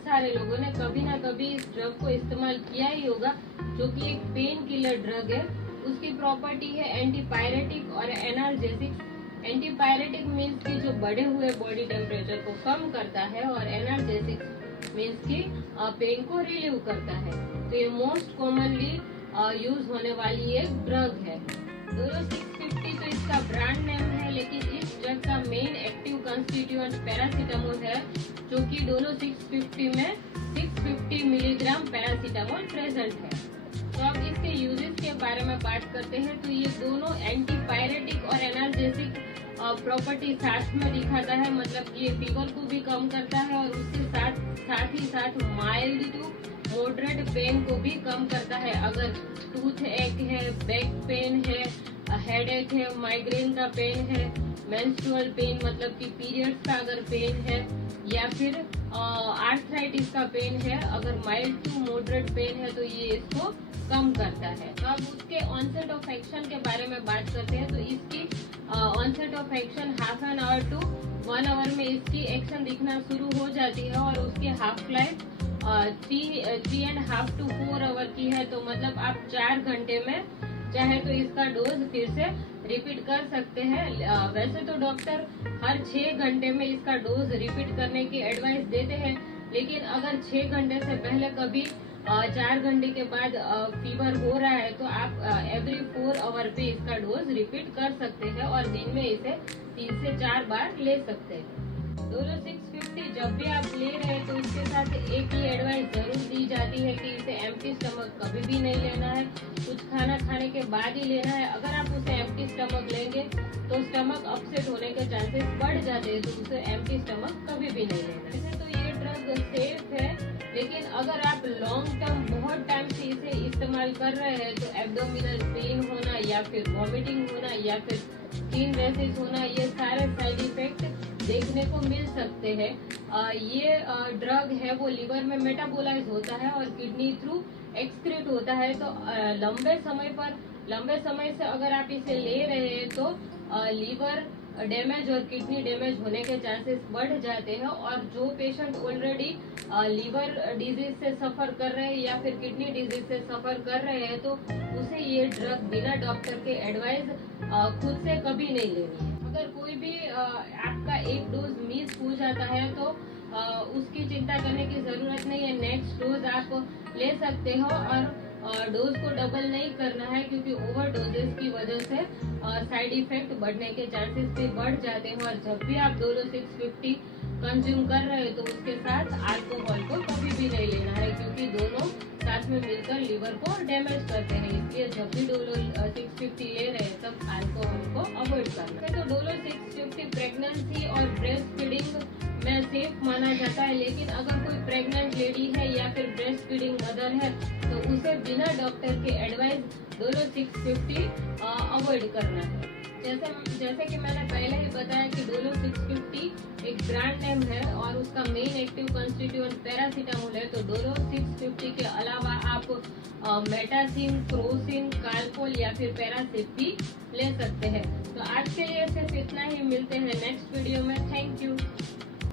सारे लोगों ने कभी ना कभी इस ड्रग को इस्तेमाल किया ही होगा, जो कि एक पेन किलर ड्रग है। उसकी प्रॉपर्टी है एंटीपायरेटिक और एनाल्जेसिक। एंटीपायरेटिक मीन्स की जो बढ़े हुए बॉडी टेम्परेचर को कम करता है, और एनाल्जेसिक मीन्स की पेन को रिलीव करता है। तो ये मोस्ट कॉमनली यूज होने वाली एक ड्रग है। डोलो 650 तो इसका ब्रांड नेम है, लेकिन इस ड्रग का मेन एक्टिव कंस्टिट्यूएंट पैरासीटामोल है, जो कि डोलो 650 में 650 मिलीग्राम पैरासीटामोल प्रेजेंट है। तो अब इसके यूजेस के बारे में बात करते हैं। तो ये दोनों एंटीपायरेटिक और एनाल्जेसिक प्रॉपर्टी साथ में दिखाता है, मतलब कि ये फीवर को भी कम करता है और उसके साथ ही साथ माइल्ड टू मॉडरेट पेन को भी कम करता है। अगर टूथ एक है, बैक पेन है, हेडेक है, माइग्रेन का पेन है, मेंस्ट्रुअल पेन मतलब कि पीरियड्स का अगर पेन है, या फिर आर्थराइटिस का पेन है, अगर माइल्ड टू मॉडरेट पेन है तो ये इसको कम करता है। अब उसके ऑनसेट ऑफ एक्शन के बारे में बात करते हैं। तो इसकी onset of action half an hour to 1 hour में इसकी एक्शन दिखना शुरू हो जाती है, और उसकी हाफ लाइफ 3.5 to 4 आवर की है। तो मतलब आप 4 घंटे में चाहे तो इसका डोज फिर से रिपीट कर सकते हैं। वैसे तो डॉक्टर हर 6 घंटे में इसका डोज रिपीट करने की एडवाइस देते हैं, लेकिन अगर 6 घंटे से पहले कभी 4 घंटे के बाद फीवर हो रहा है तो आप एवरी 4 आवर पे इसका डोज रिपीट कर सकते हैं, और दिन में इसे 3 से 4 बार ले सकते हैं। डोलो 650 जब भी आप ले रहे हैं तो इसके साथ एक ही एडवाइस जरूर दी जाती है कि इसे एम्प्टी स्टमक कभी भी नहीं लेना है, कुछ खाना खाने के बाद ही लेना है। अगर आप उसे एम्प्टी स्टमक लेंगे तो स्टमक अपसेट होने के चांसेस बढ़ जाते हैं, तो उसे एम्प्टी स्टमक कभी भी नहीं लेना है। तो ये ड्रग सेफ है, लेकिन अगर आप लॉन्ग टर्म बहुत टाइम से इसे इस्तेमाल कर रहे हैं तो एब्डोमिनल पेन होना, या फिर वॉमिटिंग होना, या फिर स्किन रैशेस होना, ये सारे साइड इफेक्ट देखने को मिल सकते हैं। ये ड्रग है वो लिवर में मेटाबोलाइज होता है और किडनी थ्रू एक्सक्रीट होता है। तो लंबे समय से अगर आप इसे ले रहे हैं तो लीवर डैमेज और किडनी डैमेज होने के चांसेस बढ़ जाते हैं। और जो पेशेंट ऑलरेडी लीवर डिजीज से सफर कर रहे हैं या फिर किडनी डिजीज से सफर कर रहे हैं तो उसे ये ड्रग बिना डॉक्टर के एडवाइस खुद से कभी नहीं लेनी है। अगर कोई भी आपका एक डोज मिस हो जाता है तो उसकी चिंता करने की जरूरत नहीं है, नेक्स्ट डोज आप ले सकते हो। और डोज को डबल नहीं करना है, क्योंकि ओवर डोजेस की वजह से साइड इफेक्ट बढ़ने के चांसेस भी बढ़ जाते हैं। और जब भी आप डोलो 650 कंज्यूम कर रहे हैं तो उसके साथ अल्कोहल को कभी भी नहीं लेना है, क्योंकि दोनों साथ में मिलकर लिवर को डैमेज करते हैं। इसलिए जब भी डोलो 650 ले रहे हैं तब अल्कोहल को अवॉइड करना है। तो डोलो 650 प्रेगनेंसी और ब्रेस्ट फीडिंग में सेफ माना जाता है, लेकिन अगर कोई प्रेग्नेंट लेडी है या फिर ब्रेस्ट फीडिंग मदर है तो उसे बिना डॉक्टर के एडवाइस डोलो 650 अवॉइड करना है। जैसे कि मैंने पहले ही बताया कि डोलो 650 एक ब्रांड नेम है और उसका मेन एक्टिव कंस्टिट्यूएंट पैरासीटामोल है। तो डोलो 650 के अलावा आप मेटासिन, क्रोसिन, काल्पोल या फिर पैरासिप भी ले सकते हैं। तो आज के लिए सिर्फ इतना ही, मिलते हैं नेक्स्ट वीडियो में। Thank you.